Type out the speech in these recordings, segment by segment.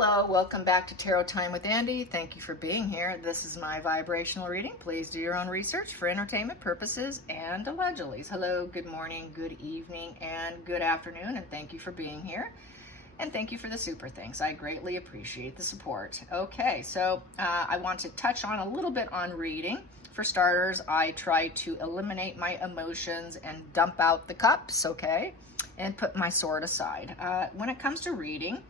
Hello, welcome back to Tarot Time with Andy. Thank you for being here. This is my vibrational reading. Please do your own research for entertainment purposes and allegedly. Hello, good morning, good evening, and good afternoon, and thank you for being here. And thank you for the super thanks. I greatly appreciate the support. Okay, so I want to touch on a little bit on reading. For starters, I try to eliminate my emotions and dump out the cups, okay, and put my sword aside. When it comes to reading,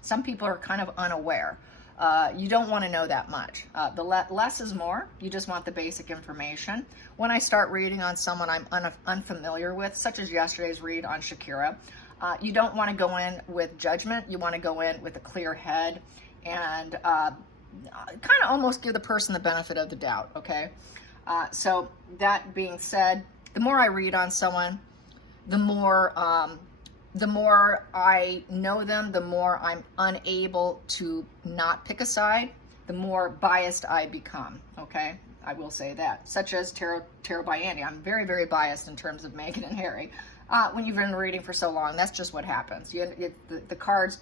some people are kind of unaware. You don't want to know that much. The less is more. You just want the basic information. When I start reading on someone I'm unfamiliar with, such as yesterday's read on Shakira, you don't want to go in with judgment. You want to go in with a clear head and kind of almost give the person the benefit of the doubt, okay? So that being said, the more I read on someone, the more I know them, the more I'm unable to not pick a side, the more biased I become, okay? I will say that. Such as Tarot by Andy. I'm very, very biased in terms of Meghan and Harry. When you've been reading for so long, that's just what happens. The cards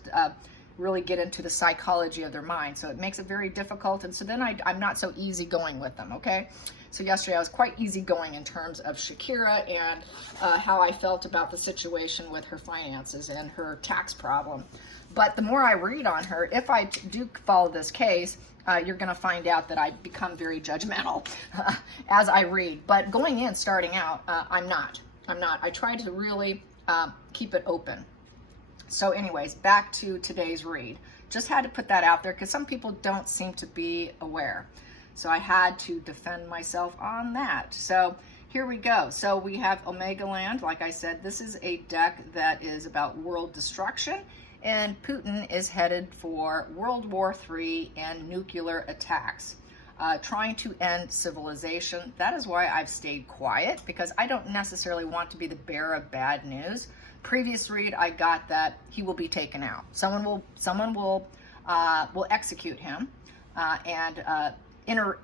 really get into the psychology of their mind, so it makes it very difficult, and so then I'm not so easygoing with them, okay? So yesterday I was quite easygoing in terms of Shakira and how I felt about the situation with her finances and her tax problem. But the more I read on her, if I do follow this case, you're going to find out that I become very judgmental as I read. But going in, starting out, I'm not. I try to really keep it open. So anyways, back to today's read. Just had to put that out there because some people don't seem to be aware. So I had to defend myself on that. So here we go. So we have Omega Land. Like I said, this is a deck that is about world destruction, and Putin is headed for World War III and nuclear attacks, trying to end civilization. That is why I've stayed quiet, because I don't necessarily want to be the bearer of bad news. Previous read, I got that he will be taken out. Someone will execute him and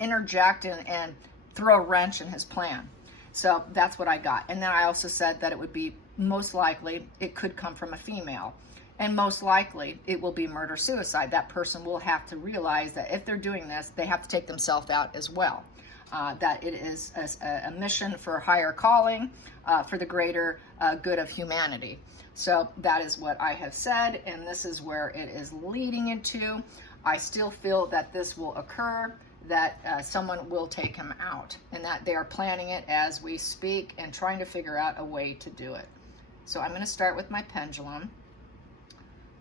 interject and throw a wrench in his plan. So that's what I got. And then I also said that it would be most likely, it could come from a female. And most likely it will be murder-suicide. That person will have to realize that if they're doing this, they have to take themselves out as well. That it is a mission for a higher calling, for the greater good of humanity. So that is what I have said, and this is where it is leading into. I still feel that this will occur, that someone will take him out, and that they are planning it as we speak and trying to figure out a way to do it. So I'm going to start with my pendulum.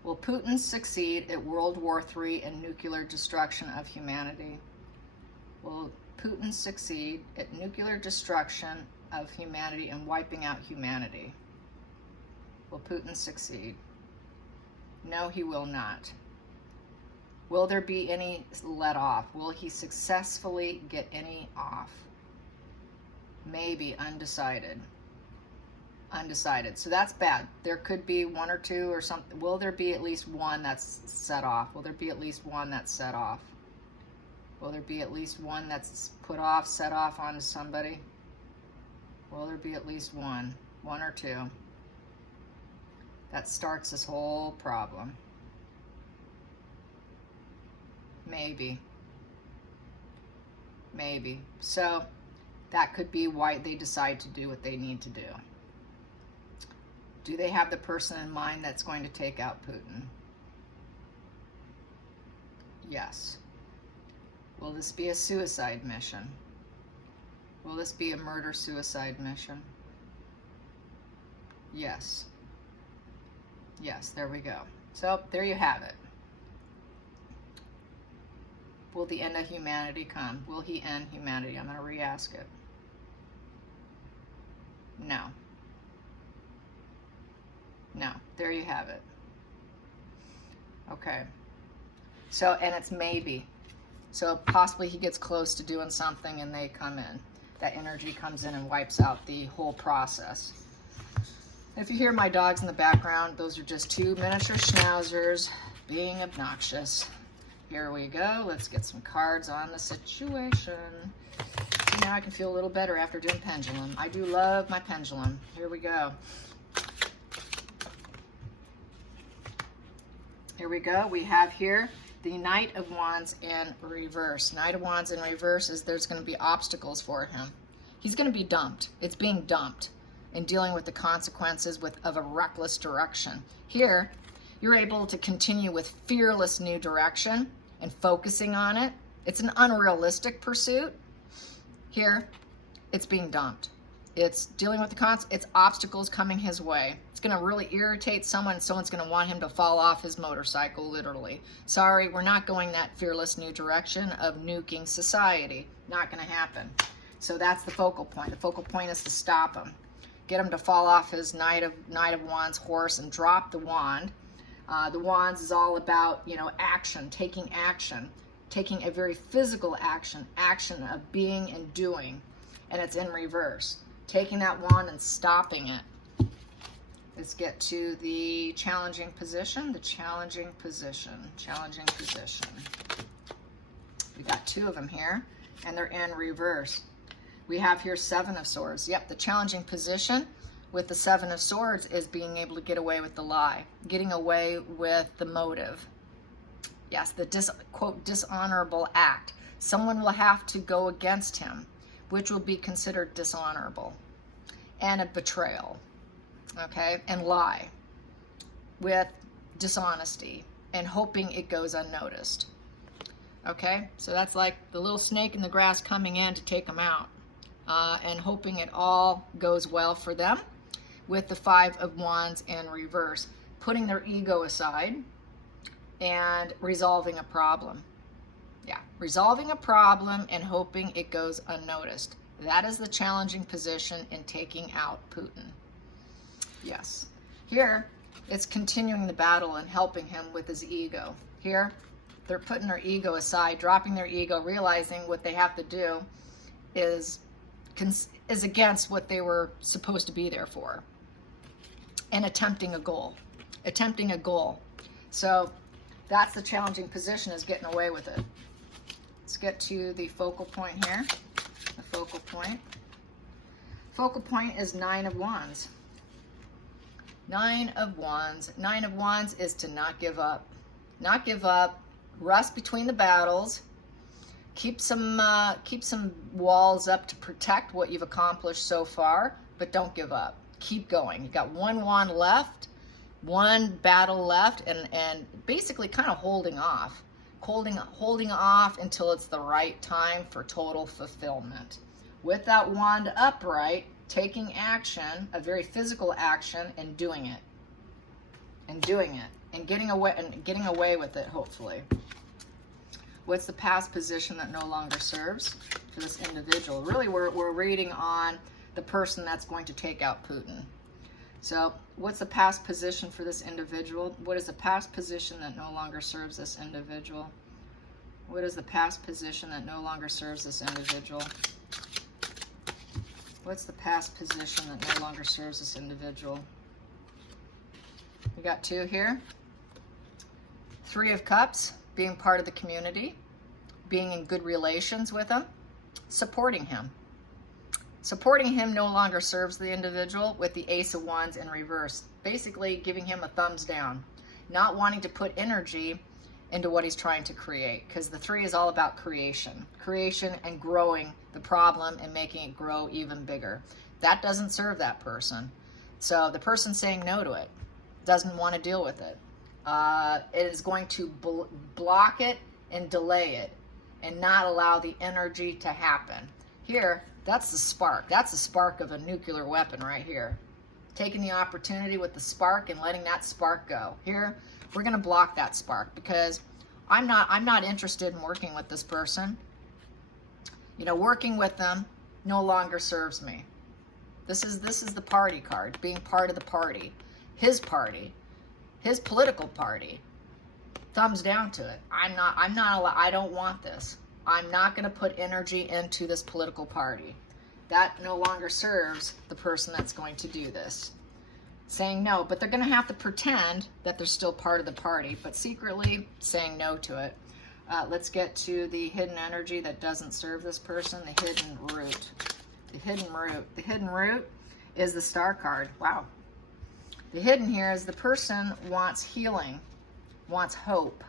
Will Putin succeed at World War III and nuclear destruction of humanity? Will Putin succeed at nuclear destruction of humanity and wiping out humanity? Will Putin succeed? No, he will not. Will there be any let off? Will he successfully get any off? Maybe. Undecided. Undecided. So that's bad. There could be one or two or something. Will there be at least one that's set off? Will there be at least one that's set off? Will there be at least one that's put off, set off onto somebody? Will there be at least one or two? That starts this whole problem. Maybe. Maybe. So that could be why they decide to do what they need to do. Do they have the person in mind that's going to take out Putin? Yes. Will this be a suicide mission? Will this be a murder-suicide mission? Yes. Yes, there we go. So there you have it. Will the end of humanity come? Will he end humanity? I'm going to re-ask it. No. No. There you have it. Okay. So, and it's maybe. So possibly he gets close to doing something and they come in. That energy comes in and wipes out the whole process. If you hear my dogs in the background, those are just two miniature schnauzers being obnoxious. Here we go. Let's get some cards on the situation. Now I can feel a little better after doing pendulum. I do love my pendulum. Here we go. Here we go. We have here the Knight of Wands in reverse. Knight of Wands in reverse is there's going to be obstacles for him. He's going to be dumped. It's being dumped and dealing with the consequences of a reckless direction. Here, you're able to continue with fearless new direction and focusing on it. It's an unrealistic pursuit. Here, it's being dumped. It's dealing with it's obstacles coming his way. It's going to really irritate someone. Someone's going to want him to fall off his motorcycle, literally. Sorry, we're not going that fearless new direction of nuking society. Not going to happen. So that's the focal point. The focal point is to stop him. Get him to fall off his Knight of Wands horse and drop the wand. The Wands is all about, action, taking a very physical action of being and doing, and it's in reverse. Taking that wand and stopping it. Let's get to the challenging position. We got two of them here, and they're in reverse. We have here Seven of Swords. Yep, the challenging position with the Seven of Swords is being able to get away with the lie, getting away with the motive. Yes, the quote, dishonorable act. Someone will have to go against him, which will be considered dishonorable, and a betrayal, okay, and lie with dishonesty and hoping it goes unnoticed, okay? So that's like the little snake in the grass coming in to take them out, and hoping it all goes well for them with the Five of Wands in reverse, putting their ego aside and resolving a problem. Yeah, resolving a problem and hoping it goes unnoticed. That is the challenging position in taking out Putin. Yes. Here, it's continuing the battle and helping him with his ego. Here, they're putting their ego aside, dropping their ego, realizing what they have to do is against what they were supposed to be there for, and attempting a goal. So that's the challenging position, is getting away with it. Let's get to the focal point here. The focal point. Focal point is Nine of Wands. Nine of Wands. Nine of Wands is to not give up. Not give up. Rest between the battles. Keep some walls up to protect what you've accomplished so far, but don't give up. Keep going. You've got one wand left, one battle left, and basically kind of holding off. Holding off until it's the right time for total fulfillment. With that wand upright, taking action, a very physical action, and doing it. And getting away with it, hopefully. What's the past position that no longer serves for this individual? Really, we're reading on the person that's going to take out Putin. So what's the past position for this individual? What is the past position that no longer serves this individual? What is the past position that no longer serves this individual? What's the past position that no longer serves this individual? We got two here. Three of Cups, being part of the community, being in good relations with him, supporting him. Supporting him no longer serves the individual with the Ace of Wands in reverse. Basically giving him a thumbs down. Not wanting to put energy into what he's trying to create. Because the three is all about creation. Creation and growing the problem and making it grow even bigger. That doesn't serve that person. So the person saying no to it doesn't want to deal with it. It is going to block it and delay it and not allow the energy to happen. Here, that's the spark. That's the spark of a nuclear weapon right here. Taking the opportunity with the spark and letting that spark go. Here, we're going to block that spark because I'm not interested in working with this person. Working with them no longer serves me. This is the party card, being part of the party. His political party. Thumbs down to it. I don't want this. I'm not going to put energy into this political party. That no longer serves the person that's going to do this. Saying no, but they're going to have to pretend that they're still part of the party, but secretly saying no to it. Let's get to the hidden energy that doesn't serve this person, the hidden root. The hidden root. The hidden root is the Star card. Wow. The hidden here is the person wants healing, wants hope,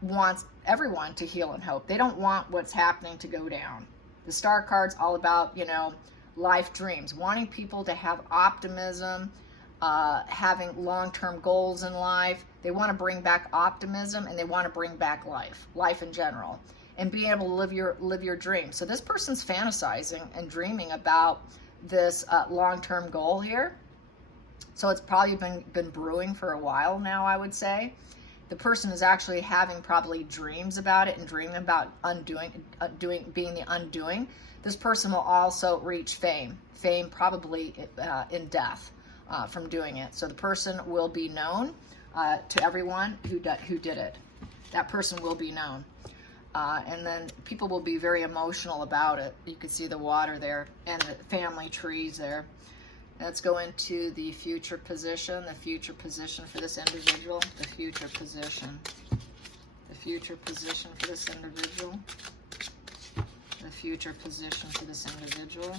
wants everyone to heal and hope. They don't want what's happening to go down. The Star card's all about, you know, life dreams, wanting people to have optimism, having long-term goals in life. They want to bring back optimism, and they want to bring back life in general, and being able to live your dreams. So this person's fantasizing and dreaming about this long-term goal here. So it's probably been brewing for a while now, I would say. The person is actually having probably dreams about it and dreaming about being the undoing. This person will also reach fame probably in death from doing it. So the person will be known to everyone who did it. That person will be known. And then people will be very emotional about it. You can see the water there and the family trees there. Let's go into the future position for this individual, the future position for this individual, the future position for this individual.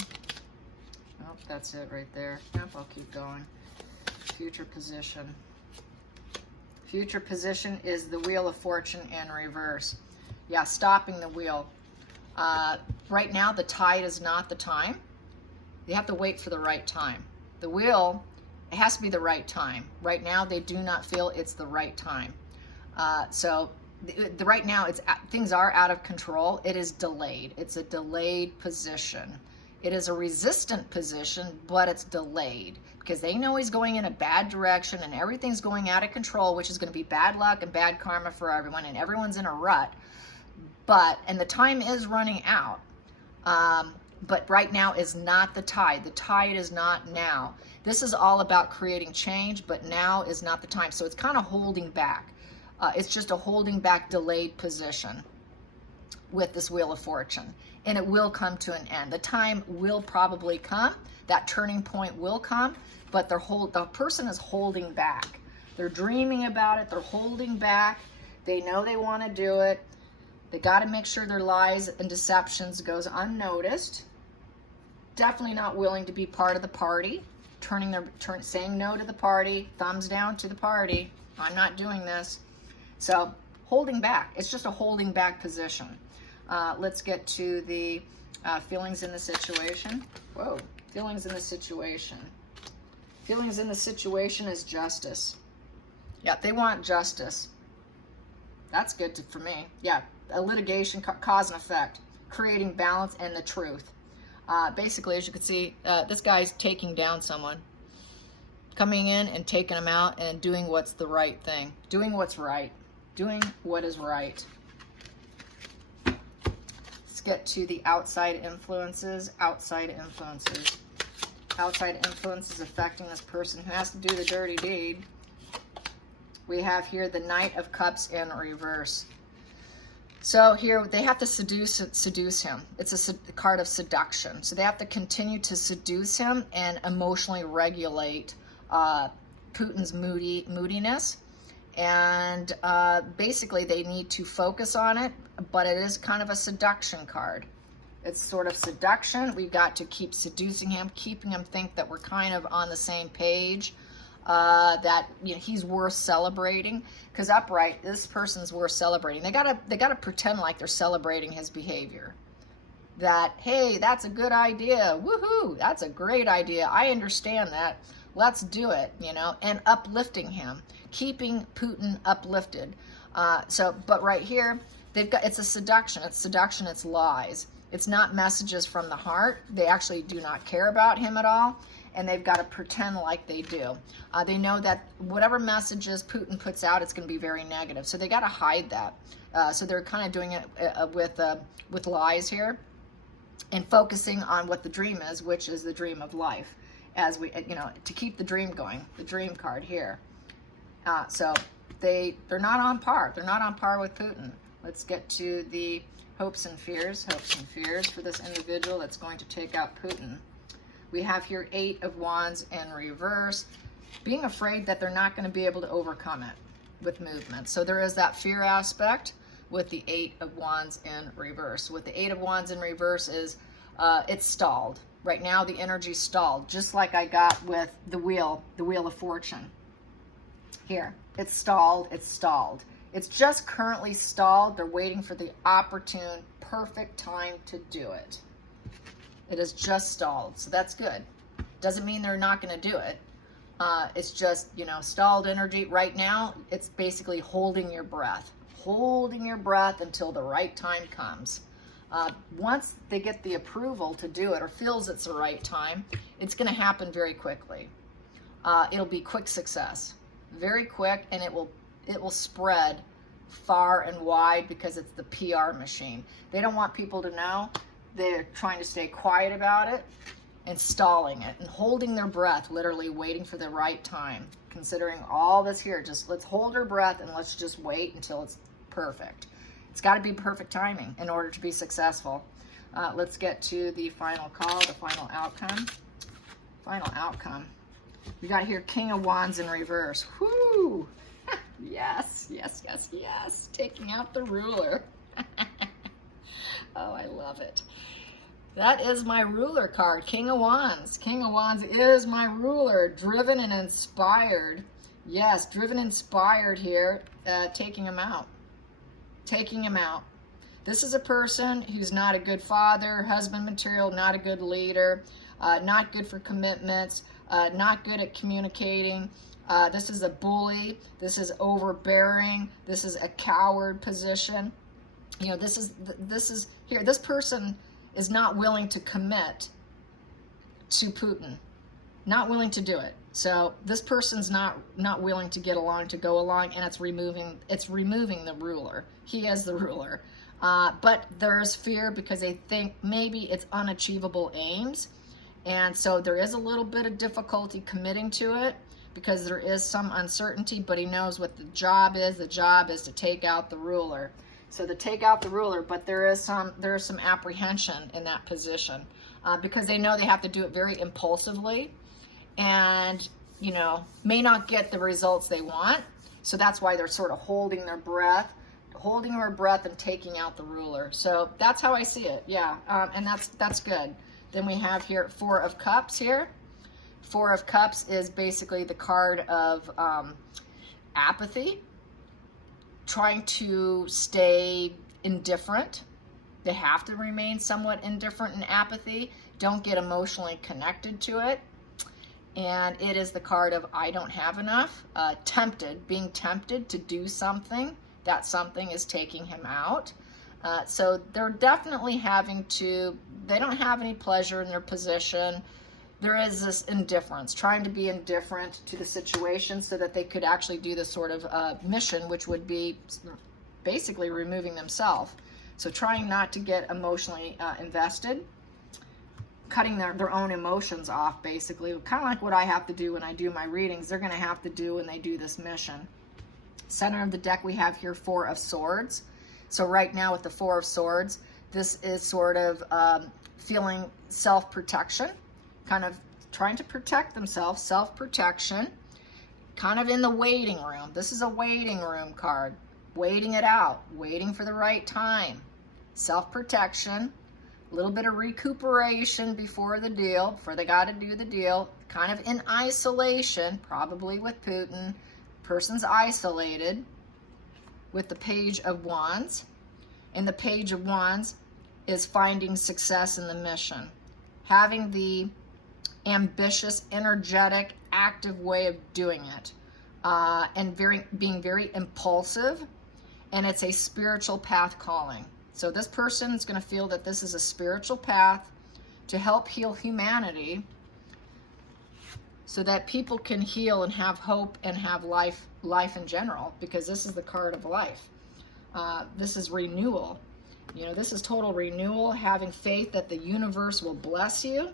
Oh, that's it right there. Yep, I'll keep going. Future position. Future position is the Wheel of Fortune in reverse. Yeah, stopping the wheel. Right now, the tide is not the time. You have to wait for the right time. The wheel, it has to be the right time. Right now, they do not feel it's the right time. So right now, things are out of control. It is delayed. It's a delayed position. It is a resistant position, but it's delayed because they know he's going in a bad direction and everything's going out of control, which is going to be bad luck and bad karma for everyone, and everyone's in a rut. And the time is running out. But right now is not the tide. The tide is not now. This is all about creating change, but now is not the time. So it's kind of holding back. It's just a holding back, delayed position with this Wheel of Fortune. And it will come to an end. The time will probably come. That turning point will come, but the person is holding back. They're dreaming about it. They're holding back. They know they want to do it. They got to make sure their lies and deceptions goes unnoticed. Definitely not willing to be part of the party, saying no to the party, thumbs down to the party. I'm not doing this. So holding back. It's just a holding back position. Let's get to the feelings in the situation. Whoa, feelings in the situation. Feelings in the situation is justice. Yeah, they want justice. That's good for me. Yeah, a litigation, cause and effect, creating balance and the truth. Basically, as you can see, this guy's taking down someone, coming in and taking them out and doing what's the right thing, doing what's right, doing what is right. Let's get to the outside influences. Outside influences affecting this person who has to do the dirty deed. We have here the Knight of Cups in reverse. So here they have to seduce him. It's a card of seduction. So they have to continue to seduce him and emotionally regulate Putin's moodiness. And basically they need to focus on it, but it is kind of a seduction card. It's sort of seduction. We've got to keep seducing him, keeping him think that we're kind of on the same page. That he's worth celebrating, because upright, this person's worth celebrating. They gotta pretend like they're celebrating his behavior. That, hey, that's a good idea. Woohoo! That's a great idea. I understand that. Let's do it. And uplifting him, keeping Putin uplifted. But right here, it's a seduction. It's seduction. It's lies. It's not messages from the heart. They actually do not care about him at all. And they've got to pretend like they do. They know that whatever messages Putin puts out, it's going to be very negative. So they got to hide that. So they're kind of doing it with lies here, and focusing on what the dream is, which is the dream of life. As we, to keep the dream going, the dream card here. So they're not on par. They're not on par with Putin. Let's get to the hopes and fears. Hopes and fears for this individual that's going to take out Putin. We have here 8 of Wands in reverse, being afraid that they're not going to be able to overcome it with movement. So there is that fear aspect with the 8 of Wands in reverse. With the 8 of Wands in reverse is it's stalled. Right now the energy's stalled, just like I got with the Wheel of Fortune. Here, It's stalled. It's stalled. It's just currently stalled. They're waiting for the opportune, perfect time to do it. It is just stalled. So that's good. Doesn't mean they're not going to do it. It's just, you know, stalled energy. Right now, it's basically holding your breath. Holding your breath until the right time comes. Once they get the approval to do it or feels it's the right time, it's going to happen very quickly. It'll be quick success. Very quick, and it will spread far and wide because it's the PR machine. They don't want people to know. They're trying to stay quiet about it and stalling it and holding their breath, literally waiting for the right time. Considering all this here, just let's hold our breath and let's just wait until it's perfect. It's got to be perfect timing in order to be successful. Let's get to the final call, the final outcome. Final outcome. We got here King of Wands in reverse. Whoo! Yes, yes, yes, yes. Taking out the ruler. Oh, I love it. That is my ruler card, King of Wands. King of Wands is my ruler, driven and inspired. Yes, driven and inspired here, taking him out. Taking him out. This is a person who's not a good father, husband material, not a good leader, not good for commitments, not good at communicating. This is a bully. This is overbearing. This is a coward position. You know, this is here. This person is not willing to commit to Putin. Not willing to do it. So this person's not willing to get along, to go along, and it's removing the ruler. He is the ruler. But there's fear because they think maybe it's unachievable aims. And so there is a little bit of difficulty committing to it because there is some uncertainty, but he knows what the job is. The job is to take out the ruler. So to take out the ruler, but there is some apprehension in that position because they know they have to do it very impulsively and, you know, may not get the results they want. So that's why they're sort of holding their breath and taking out the ruler. So that's how I see it. Yeah. And that's good. Then we have here Four of Cups here. Four of Cups is basically the card of apathy, trying to stay indifferent. They have to remain somewhat indifferent and apathy. Don't get emotionally connected to it. And it is the card of I don't have enough. Tempted, being tempted to do something. That something is taking him out. So they're definitely they don't have any pleasure in their position. There is this indifference, trying to be indifferent to the situation so that they could actually do this sort of mission, which would be basically removing themselves. So trying not to get emotionally invested, cutting their own emotions off, basically. Kind of like what I have to do when I do my readings, they're going to have to do when they do this mission. Center of the deck, we have here Four of Swords. So right now with the Four of Swords, this is sort of feeling self-protection, kind of trying to protect themselves, self-protection, kind of in the waiting room. This is a waiting room card, waiting it out, waiting for the right time, self-protection, a little bit of recuperation before the deal, before they got to do the deal, kind of in isolation, probably with Putin. Person's isolated with the Page of Wands. And the Page of Wands is finding success in the mission, having the ambitious, energetic, active way of doing it, and being very impulsive, and it's a spiritual path calling. So this person is going to feel that this is a spiritual path to help heal humanity so that people can heal and have hope and have life in general, because this is the card of life. This is renewal. You know, this is total renewal, having faith that the universe will bless you.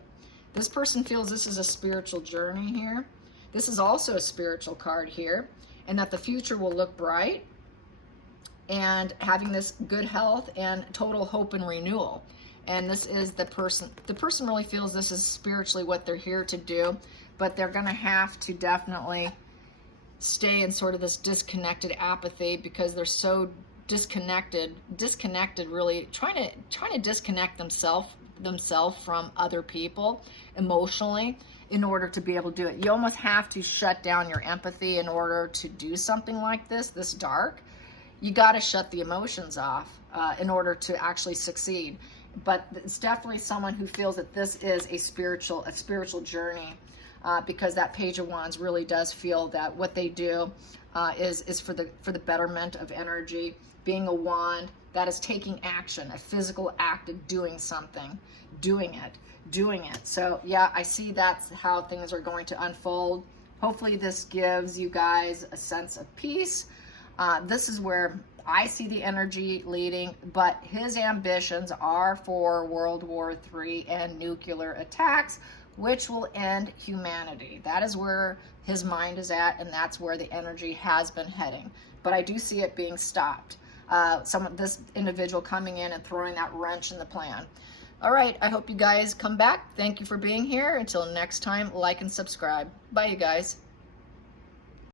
This person feels this is a spiritual journey here. This is also a spiritual card here, and that the future will look bright, and having this good health and total hope and renewal. And this is the person really feels this is spiritually what they're here to do, but they're going to have to definitely stay in sort of this disconnected apathy because they're so disconnected really, trying to disconnect themselves from other people emotionally, in order to be able to do it. You almost have to shut down your empathy in order to do something like this dark. You got to shut the emotions off in order to actually succeed. But it's definitely someone who feels that this is a spiritual journey, because that Page of Wands really does feel that what they do is for the betterment of energy. Being a wand, that is taking action, a physical act of doing something, doing it. So yeah, I see that's how things are going to unfold. Hopefully this gives you guys a sense of peace. This is where I see the energy leading, but his ambitions are for World War III and nuclear attacks, which will end humanity. That is where his mind is at, and that's where the energy has been heading. But I do see it being stopped. This individual coming in and throwing that wrench in the plan. All right, I hope you guys come back. Thank you for being here. Until next time, like and subscribe. Bye, you guys.